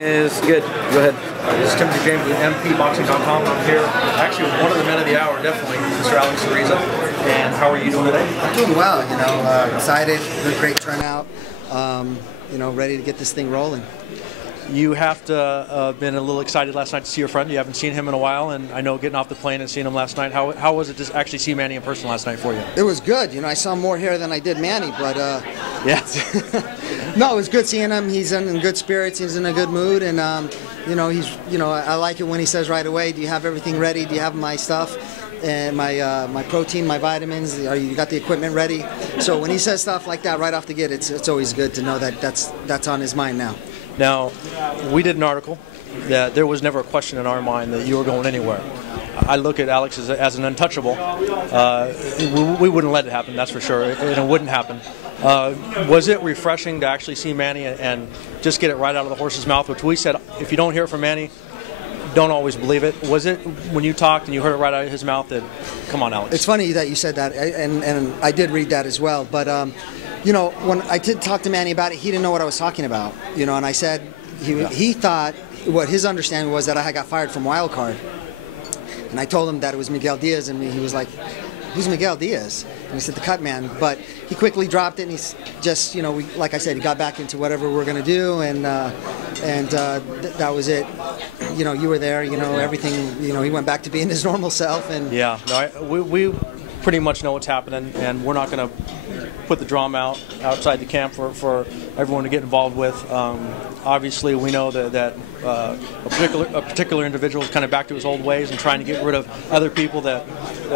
Is good. Go ahead. This is Timothy James with MPBoxing.com. I'm here actually with one of the men of the hour, definitely, Mr. Alex Ariza. And how are you doing today? I'm doing well, excited, great turnout, ready to get this thing rolling. You have to been a little excited last night to see your friend. You haven't seen him in a while, and I know getting off the plane and seeing him last night. How was it to actually see Manny in person last night for you? It was good. I saw more hair than I did Manny, but yeah. No, it was good seeing him. He's in good spirits. He's in a good mood, and I like it when he says right away, "Do you have everything ready? Do you have my stuff?" And my protein, my vitamins, you got the equipment ready? So when he says stuff like that right off the gate, it's always good to know that that's on his mind now. Now, we did an article that there was never a question in our mind that you were going anywhere. I look at Alex as an untouchable. We wouldn't let it happen, that's for sure, and it wouldn't happen. Was it refreshing to actually see Manny and just get it right out of the horse's mouth, which we said, if you don't hear it from Manny, don't always believe it. Was it when you talked and you heard it right out of his mouth that, come on, Alex? It's funny that you said that, and I did read that as well, but when I did talk to Manny about it, he didn't know what I was talking about, and I said he thought what his understanding was that I had got fired from Wild Card, and I told him that it was Miguel Diaz, and he was like, "Who's Miguel Diaz?" And he said, "The cut man." But he quickly dropped it, and he's just, like I said, he got back into whatever we're going to do, and that was it. You were there, everything, he went back to being his normal self. And yeah, no, we pretty much know what's happening, and we're not going to put the drama outside the camp for everyone to get involved with. Obviously, we know that a particular individual is kind of back to his old ways and trying to get rid of other people that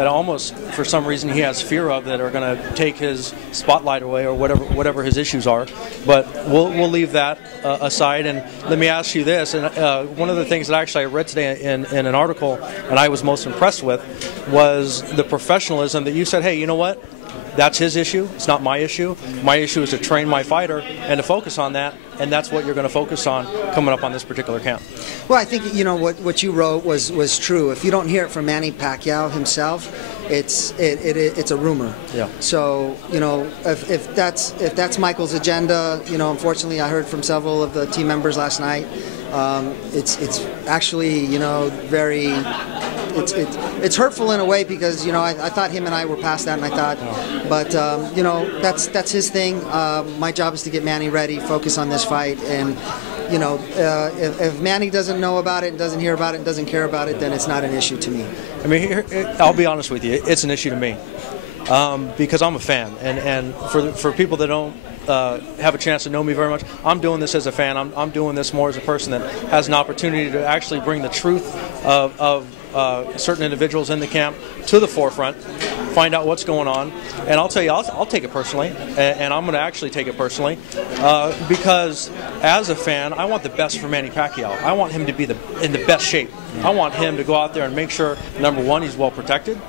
almost, for some reason, he has fear of, that are going to take his spotlight away or whatever his issues are. But we'll leave that aside, and let me ask you this. And one of the things that actually I read today in an article, and I was most impressed with, was the professionalism that you said, hey, you know what? That's his issue. It's not my issue. My issue is to train my fighter and to focus on that, and that's what you're going to focus on coming up on this particular camp. Well, I think what you wrote was true. If you don't hear it from Manny Pacquiao himself, it's a rumor. Yeah. So if that's Michael's agenda, unfortunately, I heard from several of the team members last night. It's actually very. It's hurtful in a way because I thought him and I were past that, and I thought, but that's his thing. My job is to get Manny ready, focus on this fight, and if Manny doesn't know about it, and doesn't hear about it, and doesn't care about it, then it's not an issue to me. I mean, I'll be honest with you, it's an issue to me because I'm a fan, and for people that don't have a chance to know me very much, I'm doing this as a fan. I'm doing this more as a person that has an opportunity to actually bring the truth of certain individuals in the camp to the forefront, find out what's going on, and I'll tell you, I'll take it personally, and I'm going to actually take it personally, because as a fan, I want the best for Manny Pacquiao. I want him to be in the best shape. I want him to go out there and make sure, number one, he's well protected.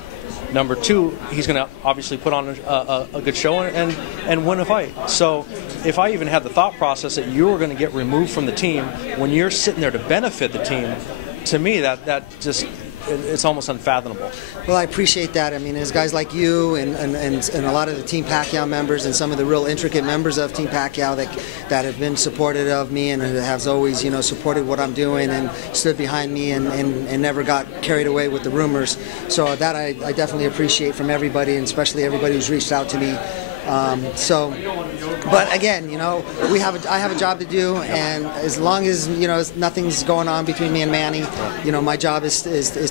Number two, he's going to obviously put on a good show and win a fight. So if I even had the thought process that you were going to get removed from the team when you're sitting there to benefit the team, to me that just, it's almost unfathomable. Well, I appreciate that. I mean, there's guys like you and a lot of the Team Pacquiao members and some of the real intricate members of Team Pacquiao that have been supportive of me and have always, supported what I'm doing and stood behind me and never got carried away with the rumors. So that I definitely appreciate from everybody, and especially everybody who's reached out to me. But again, I have a job to do, and as long as nothing's going on between me and Manny, my job is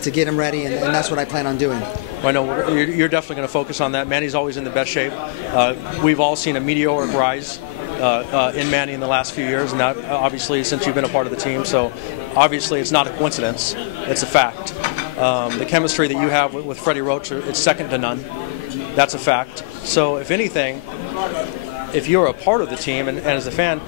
to get him ready, and that's what I plan on doing. Well, I know you're definitely going to focus on that. Manny's always in the best shape. We've all seen a meteoric rise in Manny in the last few years, and that obviously since you've been a part of the team. So obviously it's not a coincidence; it's a fact. The chemistry that you have with Freddie Roach, it's second to none. That's a fact. So if anything, if you're a part of the team and as a fan,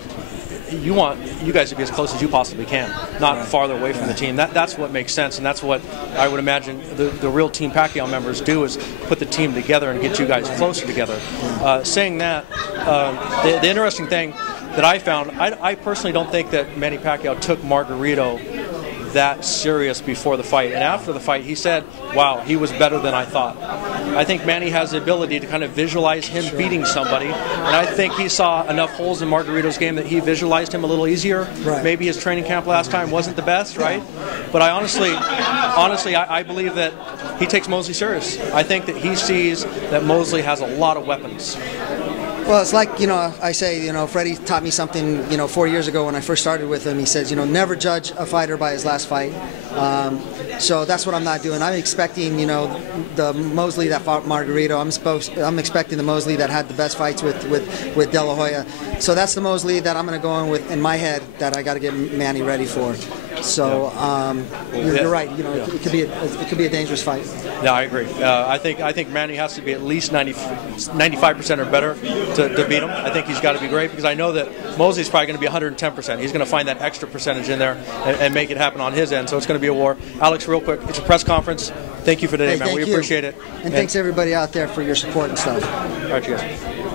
you want you guys to be as close as you possibly can, not farther away from the team. That's what makes sense, and that's what I would imagine the real Team Pacquiao members do, is put the team together and get you guys closer together. Saying that, the interesting thing that I found, I personally don't think that Manny Pacquiao took Margarito that serious before the fight. And after the fight, he said, wow, he was better than I thought. I think Manny has the ability to kind of visualize him beating somebody. And I think he saw enough holes in Margarito's game that he visualized him a little easier. Right. Maybe his training camp last time wasn't the best, right? But I honestly, I believe that he takes Mosley serious. I think that he sees that Mosley has a lot of weapons. Well, it's like, I say, Freddie taught me something, 4 years ago when I first started with him. He says, never judge a fighter by his last fight. So that's what I'm not doing. I'm expecting, the Mosley that fought Margarito. I'm expecting the Mosley that had the best fights with De La Hoya. So that's the Mosley that I'm going to go in with in my head that I got to get Manny ready for. So you're right. It could be a dangerous fight. Yeah, I agree. I think Manny has to be at least 95% or better to beat him. I think he's got to be great because I know that Mosley's probably going to be 110%. He's going to find that extra percentage in there and make it happen on his end. So it's going to be a war. Alex, real quick, it's a press conference. Thank you for today, man. We appreciate it. And thanks everybody out there for your support and stuff. All right, you guys.